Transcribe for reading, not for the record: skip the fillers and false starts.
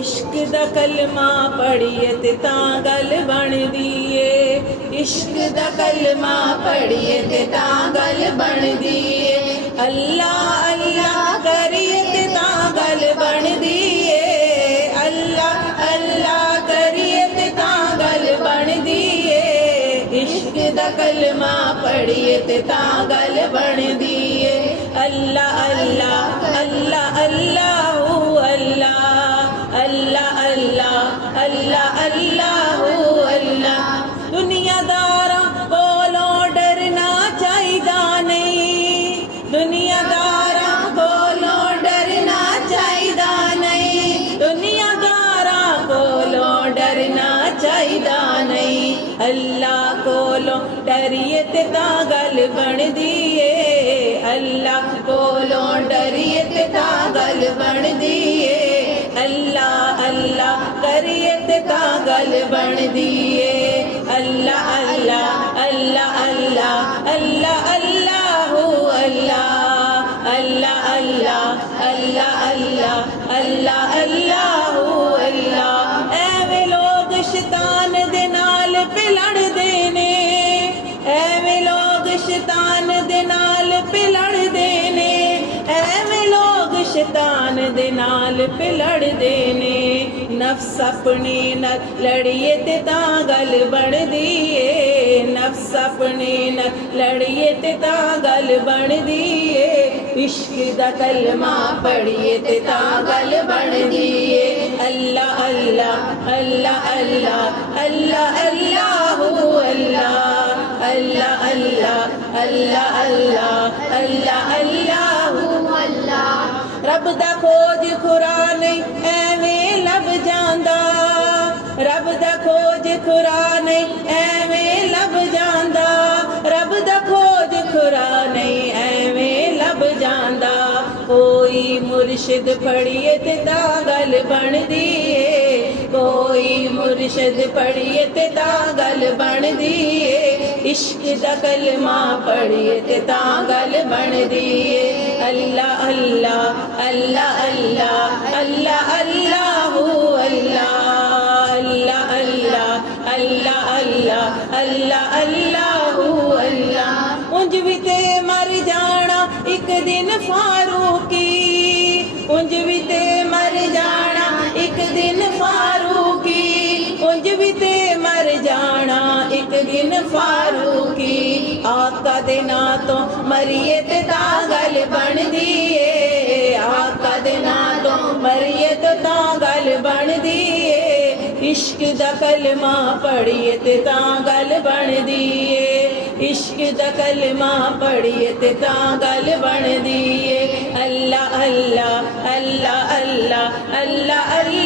इश्क दा कलमा पढ़िए ते तां गल बनदी ए। इश्क दा कलमा पढ़िए ते तां गल बनदी ए। अल्लाह अल्लाह करिए ते तां गल बनदी ए। अल्लाह अल्लाह करिए ते तां गल बनदी ए। इश्क दा कलमा पढ़िए ते तां गल बनदी ए। अल्लाह अल्लाह अल्लाह अल्लाहू अल्लाह अल्लाह अल्लाह अल्लाह अल्लाहू अल्लाह। दुनियादारां कोलों डरना चाहिदा नहीं, दुनियादारां कोलों डरना चाहिदा नहीं, दुनियादारां कोलों डरना चाहिदा नहीं। अल्लाह कोलों डरिए ते तां गल बनदी ए। अल्लाह कोलों डरिए ते तां गल बनदी ए। अल्लाह अल्लाह करिए ते तां गल बनदी ए। अल्लाह अल्लाह अल्लाह अल्लाह अल्लाह अल्लाहू अल्लाह अल्लाह अल्लाह अल्लाह अल्लाह अल्लाह अल्लाहू अल्लाह। ऐवें लोग शैतान दे नाल पे लड़दे ने, ऐवें लोग शैतान दे नाल पे लड़दे ने, ऐवें लोग शैतान दे नाल पे लड़दे ने। नफ्स अपने नाल लड़िए ते तां गल बनदी ए। नफ्स अपने नाल लड़िए ते तां गल बनदी ए। इश्क दा कलमा पढ़िए ते तां गल बनदी ए। अल्लाह अल्लाह अल्लाह अल्लाह अल्लाह अल्लाहू अल्लाह अल्लाह अल्लाह अल्लाह अल्लाह अल्लाह अल्लाहू अल्लाह। रब दा खोज खुरा नहीं ऐवें लब जांदा, रब दा खोज खुरा नहीं ऐवें लब जांदा, रब दा खोज खुरा नहीं ऐवें लब जांदा। कोई मुर्शिद पढ़िए ते तां गल बनदी ए। कोई मुर्शिद पढ़िए ते तां गल बनदी ए। इश्क दा कलमा पढ़िए ते तां गल बनदी ए। अल्लाह अल्लाह अल्लाह अल्लाह अल्लाह अल्लाहू अल्लाह अल्लाह अल्लाह अल्लाह अल्लाह अल्लाह अल्लाहू अल्लाह। उंज भी ते मर जाना एक दिन फारूकी, उंज भी ते मर जाना एक दिन फारूकी, उंज भी ते मर जाना एक दिन फारूकी। आका दे नां तो मरिए ते तां गल बनदी ए। आका दे नां तो मरिए ते तां गल बनदी ए। इश्क दा कलमा पढ़िए ते तां गल बनदी ए। इश्क दा कलमा पढ़िए ते तां गल बनदी ए। अल्लाह अल्लाह अल्लाह अल्लाह अल्लाह अल्लाह